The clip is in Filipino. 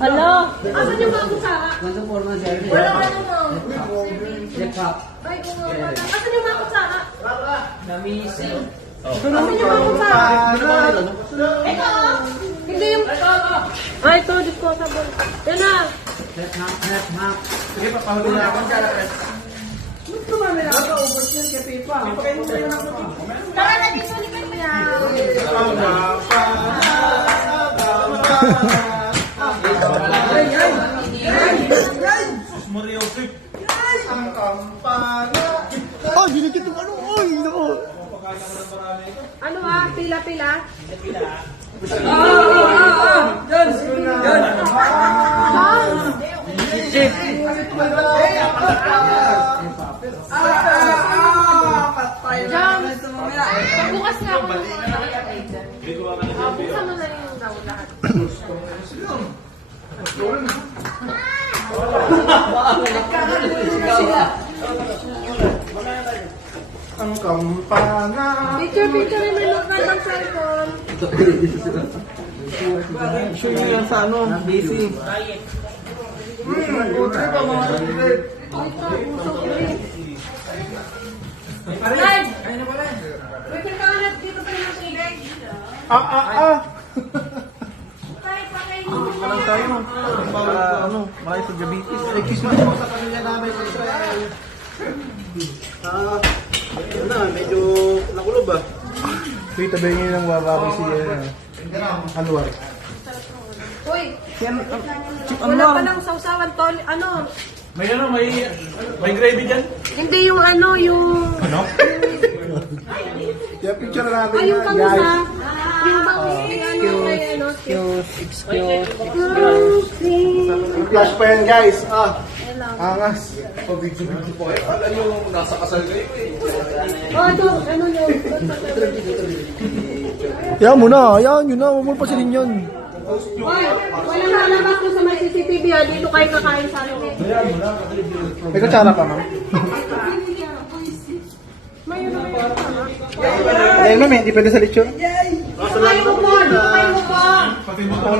Hello? Asan yung mga kutsara? Wala ka naman. Ay, kung wala. Asan yung mga kutsara? Namising. Asan yung mga kutsara? Ito! Hindi yung... Ay, ito, disposable. Yan na! Sige, papahuli na ako. Gusto ba nila ako over siya kay Pipa? Tara na dito, lipat mo yan. Ang kampana. Oh, ginikit yung ano. Oy, nako. Ano pila-pila? Pagbukas na ako ng mga nakatay dyan. Buksan mo na yung daw lahat. Ang kampana. Picture yung may ng cellphone. Show nyo yan sa ano. Busy. Buti pa mga kapatid. Alright! Wait, ka hanap dito pa yung tubig. Kahit pa kayo dito Walang tayo. Para ano, malayo sa diabetes. Excuse me po sa pamilya namin. Yun na, medyo nakulob ah. Uy, tabi nyo ng wawabi si Anwar. Uy, Yan, wala pa lang sausawan, tol. Ano? May gravy dyan? Hindi yung ano, yung... Ano? yung picture natin. Ay, yung kamusa. Yung bang ano, Excuse. Flash pa yan guys. lang. Angas. Pag-video po kayo. Alam nyo, nasa kasal kayo eh. Oh, ito, ano yun? Yan mo na, yan yun na. Huwag mo pasilin yun. Hoy, walang lalabas ko sa may CCTV ha. Dito kayo kakain sa akin. May kutsara pa, ma'am. Mayroon na yun. Ayun, ma'am, hindi pwede sa lechon. Kayo mo po, kayo mo po. Pati mo ito,